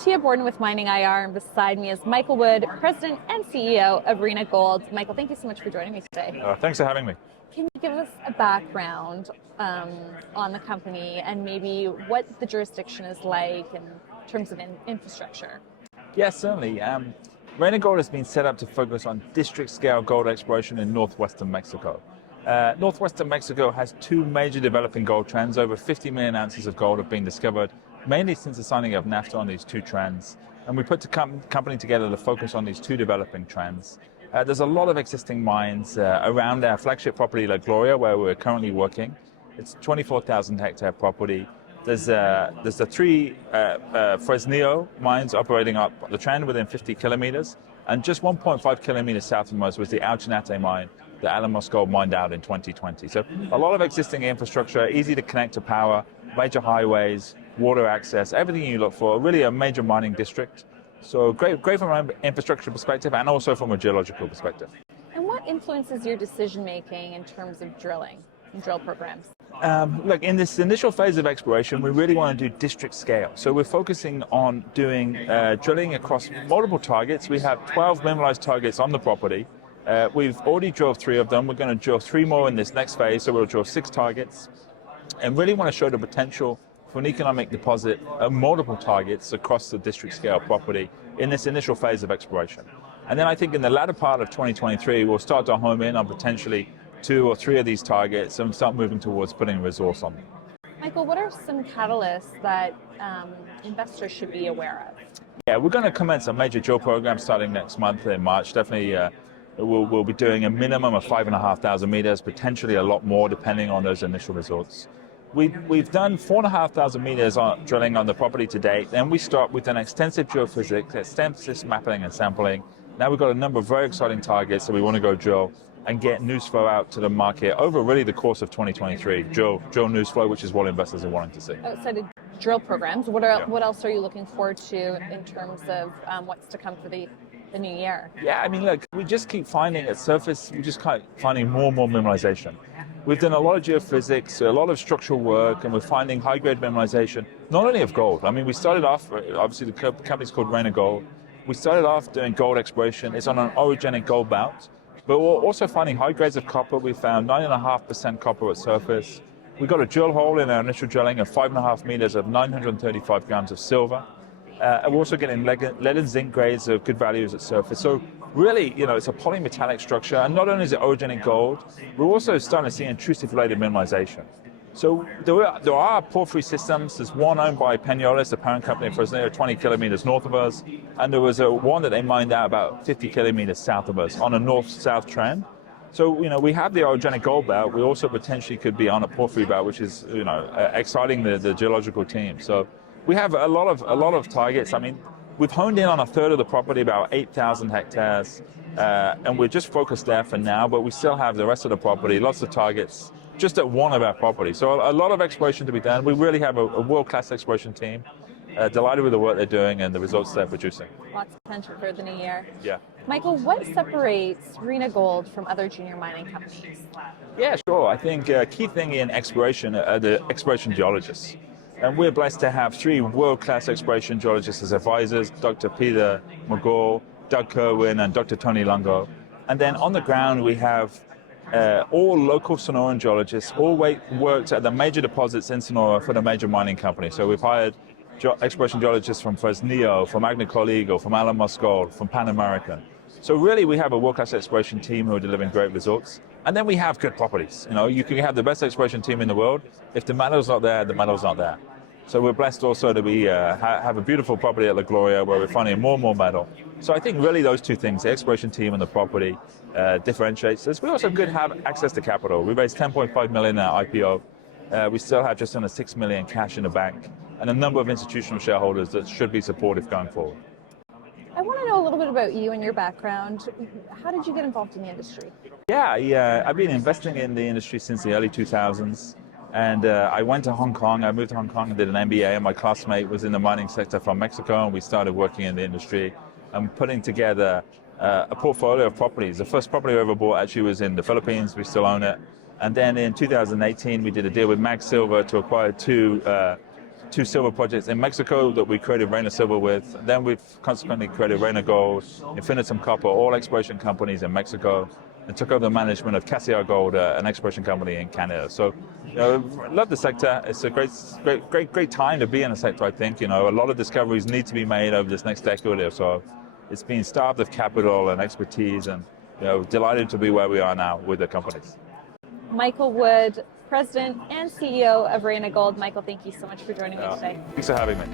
Tia Borden with MiningIR, and beside me is Michael Wood, President and CEO of Reyna Gold. Michael, thank you so much for joining me today. Thanks for having me. Can you give us a background on the company and maybe what the jurisdiction is like in terms of infrastructure? Yes, certainly. Reyna Gold has been set up to focus on district-scale gold exploration in northwestern Mexico. Northwestern Mexico has two major developing gold trends. Over 50 million ounces of gold have been discovered, mainly since the signing of NAFTA on these two trends. And we put the company together to focus on these two developing trends. There's a lot of existing mines around our flagship property, La Gloria, where we're currently working. It's a 24,000 hectare property. There's the three Fresnillo mines operating up the trend within 50 kilometers. And just 1.5 kilometers south from us was the Alchinate mine that Alamos Gold mined out in 2020. So a lot of existing infrastructure, easy to connect to power, major highways, water access, everything you look for, really a major mining district. So great from an infrastructure perspective and also from a geological perspective. And what influences your decision making in terms of drilling and drill programs? Look, in this initial phase of exploration, we really want to do district scale. So we're focusing on doing drilling across multiple targets. We have 12 mineralized targets on the property. We've already drilled 3 of them. We're going to drill 3 more in this next phase, so we'll drill 6 targets. And really want to show the potential for an economic deposit of multiple targets across the district scale property in this initial phase of exploration. And then I think in the latter part of 2023, we'll start to home in on potentially 2 or 3 of these targets and start moving towards putting a resource on them. Michael, what are some catalysts that investors should be aware of? Yeah, we're going to commence a major drill program starting next month in March. Definitely we'll be doing a minimum of 5,500 meters, potentially a lot more depending on those initial results. We've done 4,500 meters on drilling on the property to date. Then we start with an extensive geophysics, extensive mapping and sampling. Now we've got a number of very exciting targets that we want to go drill and get news flow out to the market over really the course of 2023. Drill news flow, which is what investors are wanting to see. Outside of drill programs, what else are you looking forward to in terms of what's to come for the new year? Yeah, I mean, look, we just keep finding at surface, we just keep finding more and more mineralization. We've done a lot of geophysics, a lot of structural work, and we're finding high-grade mineralization, not only of gold. I mean, we started off, obviously the company's called Reyna Gold. We started off doing gold exploration. It's on an orogenic gold belt, but we're also finding high grades of copper. We found 9.5% copper at surface. We got a drill hole in our initial drilling of 5.5 meters of 935 grams of silver. And we're also getting lead and zinc grades of good values at surface. So really, it's a polymetallic structure, and not only is it orogenic gold, we're also starting to see intrusive related mineralization. So there are porphyry systems. There's one owned by Peñoles, the parent company of Fresnillo, 20 kilometers north of us, and there was one that they mined out about 50 kilometers south of us on a north-south trend. So we have the orogenic gold belt. We also potentially could be on a porphyry belt, which is exciting the geological team. So we have a lot of targets. I mean, we've honed in on a third of the property, about 8,000 hectares, and we're just focused there for now, but we still have the rest of the property, lots of targets, just at one of our properties. So a lot of exploration to be done. We really have a world-class exploration team. Delighted with the work they're doing and the results they're producing. Lots of potential for the new year. Yeah. Michael, what separates Reyna Gold from other junior mining companies? Yeah, sure. I think a key thing in exploration are the exploration geologists. And we're blessed to have 3 world-class exploration geologists as advisors, Dr. Peter McGaw, Doug Kerwin, and Dr. Tony Longo. And then on the ground, we have all local Sonoran geologists, all worked at the major deposits in Sonora for the major mining companies. So we've hired exploration geologists from Fresnillo, from Agnico Eagle, from Alamos Gold, from Pan American. So really, we have a world-class exploration team who are delivering great results. And then we have good properties. You can have the best exploration team in the world. If the metal's not there, the metal's not there. So we're blessed also to be have a beautiful property at La Gloria where we're finding more and more metal. So I think really those two things, the exploration team and the property, differentiates us. We also could have access to capital. We raised $10.5 million in our IPO. We still have just under $6 million cash in the bank and a number of institutional shareholders that should be supportive going forward. I want to know a little bit about you and your background. How did you get involved in the industry? Yeah, I've been investing in the industry since the early 2000s. And I went to Hong Kong. I moved to Hong Kong and did an MBA. And my classmate was in the mining sector from Mexico, and we started working in the industry and putting together a portfolio of properties. The first property I ever bought actually was in the Philippines. We still own it. And then in 2018, we did a deal with Mag Silver to acquire 2 2 silver projects in Mexico that we created Reyna Silver with. Then we've consequently created Reyna Gold, Infinitum Copper, all exploration companies in Mexico, and took over the management of Cassiar Gold, an exploration company in Canada. So, love the sector. It's a great time to be in the sector, I think. A lot of discoveries need to be made over this next decade or so. It's been starved of capital and expertise, and delighted to be where we are now with the companies. Michael Wood, President and CEO of Reyna Gold. Michael, thank you so much for joining me today. Thanks for having me.